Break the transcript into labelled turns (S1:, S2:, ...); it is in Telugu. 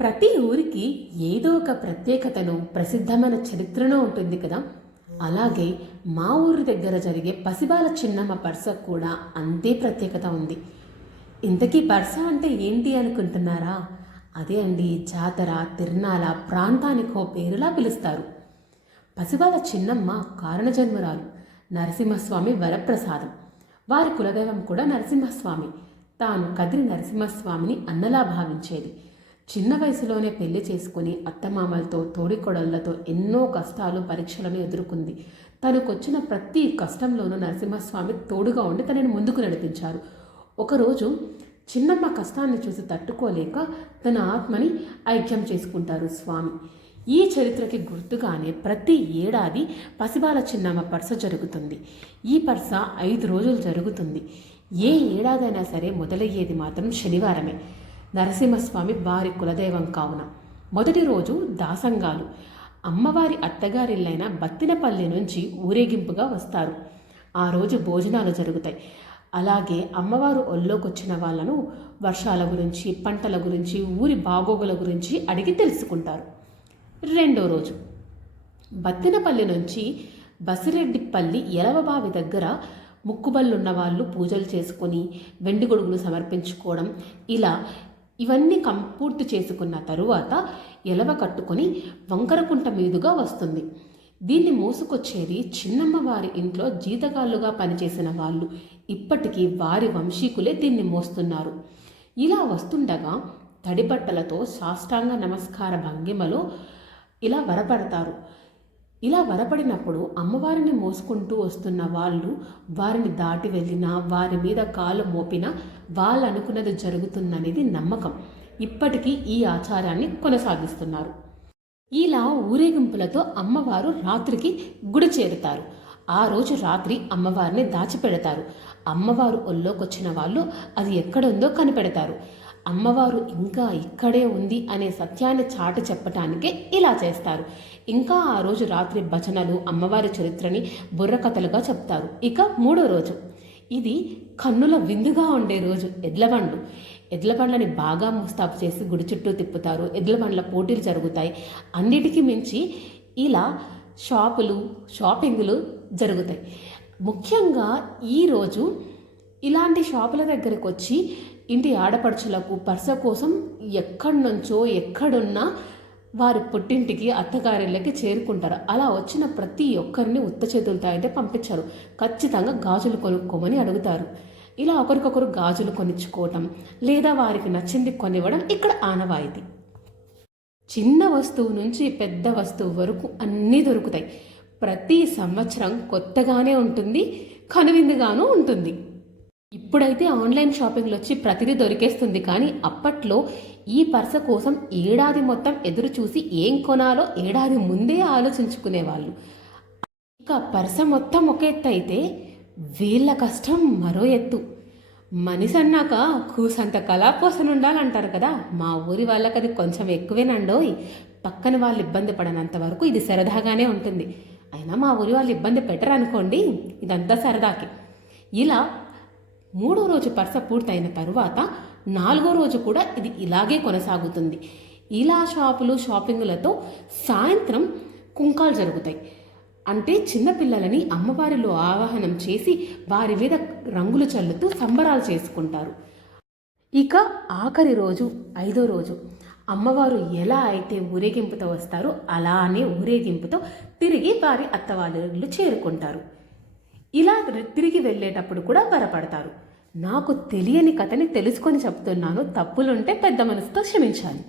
S1: ప్రతి ఊరికి ఏదో ఒక ప్రత్యేకతను ప్రసిద్ధమైన చరిత్రను ఉంటుంది కదా. అలాగే మా ఊరి దగ్గర జరిగే పసిబాల చిన్నమ్మ పర్స కూడా అంతే ప్రత్యేకత ఉంది. ఇంతకీ పర్స అంటే ఏంటి అనుకుంటున్నారా? అదే అండి జాతర తిరునాల ప్రాంతానికో పేరులా పిలుస్తారు. పసిబాల చిన్నమ్మ కారణజన్మురాలు నరసింహస్వామి వరప్రసాదం. వారి కులదైవం కూడా నరసింహస్వామి. తాను కదిరి నరసింహస్వామిని అన్నలా భావించేది. చిన్న వయసులోనే పెళ్ళి చేసుకుని అత్తమామలతో తోడికొడళ్ళతో ఎన్నో కష్టాలు పరీక్షలను ఎదుర్కొంది. తనకొచ్చిన ప్రతి కష్టంలోనూ నరసింహస్వామి తోడుగా ఉండి తనని ముందుకు నడిపించారు. ఒకరోజు చిన్నమ్మ కష్టాన్ని చూసి తట్టుకోలేక తన ఆత్మని ఐక్యం చేసుకుంటారు స్వామి. ఈ చరిత్రకి గుర్తుగానే ప్రతి ఏడాది పసిబాల చిన్నమ్మ పర్స జరుగుతుంది. ఈ పర్స ఐదు రోజులు జరుగుతుంది. ఏ ఏడాదైనా సరే మొదలయ్యేది మాత్రం శనివారమే. నరసింహస్వామి వారి కులదైవం కావున. మొదటి రోజు దాసంగాలు. అమ్మవారి అత్తగారిల్లైన బత్తినపల్లి నుంచి ఊరేగింపుగా వస్తారు. ఆ రోజు భోజనాలు జరుగుతాయి. అలాగే అమ్మవారు ఒళ్ళోకొచ్చిన వాళ్ళను వర్షాల గురించి పంటల గురించి ఊరి బాగోగుల గురించి అడిగి తెలుసుకుంటారు. రెండో రోజు. బత్తినపల్లి నుంచి బసిరెడ్డిపల్లి ఎలవబావి దగ్గర ముక్కుబళ్ళున్న వాళ్ళు పూజలు చేసుకొని వెండి గొడుగులు సమర్పించుకోవడం ఇలా ఇవన్నీ కంపూర్తి చేసుకున్న తరువాత ఎలవ కట్టుకొని వంకరకుంట మీదుగా వస్తుంది. దీన్ని మోసుకొచ్చేది చిన్నమ్మ వారి ఇంట్లో జీతగాళ్ళుగా పనిచేసిన వాళ్ళు. ఇప్పటికీ వారి వంశీకులే దీన్ని మోస్తున్నారు. ఇలా వస్తుండగా తడిబట్టలతో సాష్టాంగ నమస్కార భంగిమలో ఇలా వరపడతారు. ఇలా వరపడినప్పుడు అమ్మవారిని మోసుకుంటూ వస్తున్న వాళ్ళు వారిని దాటి వెళ్ళినా వారి మీద కాలు మోపినా వాళ్ళు అనుకున్నది జరుగుతుందనేది నమ్మకం. ఇప్పటికీ ఈ ఆచారాన్ని కొనసాగిస్తున్నారు. ఇలా ఊరేగింపులతో అమ్మవారు రాత్రికి గుడి చేరుతారు. ఆ రోజు రాత్రి అమ్మవారిని దాచిపెడతారు. అమ్మవారు ఒళ్ళోకొచ్చిన వాళ్ళు అది ఎక్కడుందో కనిపెడతారు. అమ్మవారు ఇంకా ఇక్కడే ఉంది అనే సత్యాన్ని చాటి చెప్పటానికే ఇలా చేస్తారు. ఇంకా ఆ రోజు రాత్రి భజనలు అమ్మవారి చరిత్రని బుర్రకథలుగా చెప్తారు. ఇక మూడో రోజు. ఇది కన్నుల విందుగా ఉండే రోజు. ఎడ్లబండ్లు ఎడ్లబండ్లని బాగా ముస్తాబు చేసి గుడి చుట్టూ తిప్పుతారు. ఎడ్లబండ్ల పోటీలు జరుగుతాయి. అన్నిటికీ మించి ఇలా షాపులు షాపింగ్లు జరుగుతాయి. ముఖ్యంగా ఈరోజు ఇలాంటి షాపుల దగ్గరకు వచ్చి ఇంటి ఆడపడుచులకు పర్స కోసం ఎక్కడి నుంచో ఎక్కడున్నా వారి పుట్టింటికి అత్తగారిళ్ళకి చేరుకుంటారు. అలా వచ్చిన ప్రతి ఒక్కరిని ఉత్త చేతులతో అయితే పంపించారు. ఖచ్చితంగా గాజులు కొనుక్కోమని అడుగుతారు. ఇలా ఒకరికొకరు గాజులు కొనిచ్చుకోవటం లేదా వారికి నచ్చింది కొనివ్వడం ఇక్కడ ఆనవాయితీ. చిన్న వస్తువు నుంచి పెద్ద వస్తువు వరకు అన్నీ దొరుకుతాయి. ప్రతి సంవత్సరం కొత్తగానే ఉంటుంది కనువిందుగాను ఉంటుంది. ఇప్పుడైతే ఆన్లైన్ షాపింగ్లు వచ్చి ప్రతిదీ దొరికేస్తుంది. కానీ అప్పట్లో ఈ పర్స కోసం ఏడాది మొత్తం ఎదురు చూసి ఏం కొనాలో ఏడాది ముందే ఆలోచించుకునేవాళ్ళు ఇక పర్స మొత్తం ఒక ఎత్తు అయితే వీళ్ళ కష్టం మరో ఎత్తు. మనిషి అన్నాక కూసంత కళాపోసలు ఉండాలంటారు కదా? మా ఊరి వాళ్ళకి అది కొంచెం ఎక్కువేనండోయ్. పక్కన వాళ్ళు ఇబ్బంది పడనంత వరకు ఇది సరదాగానే ఉంటుంది. అయినా మా ఊరి వాళ్ళు ఇబ్బంది పెట్టరు అనుకోండి ఇదంతా సరదాకి. ఇలా మూడో రోజు పరస పూర్తయిన తరువాత నాలుగో రోజు కూడా ఇది ఇలాగే కొనసాగుతుంది. ఇలా షాపులు షాపింగ్లతో సాయంత్రం కుంకాలు జరుగుతాయి. అంటే చిన్నపిల్లలని అమ్మవారిలో ఆవాహనం చేసి వారి మీద రంగులు చల్లుతూ సంబరాలు చేసుకుంటారు. ఇక ఆఖరి రోజు ఐదో రోజు. అమ్మవారు ఎలా అయితే ఊరేగింపుతో వస్తారో అలానే ఊరేగింపుతో తిరిగి వారి అత్తవారి చేరుకుంటారు. ఇలా తిరిగి వెళ్ళేటప్పుడు కూడా వరపడతారు. నాకు తెలియని కథని తెలుసుకొని చెప్తున్నాను. తప్పులుంటే పెద్ద మనసుతో క్షమించాలి.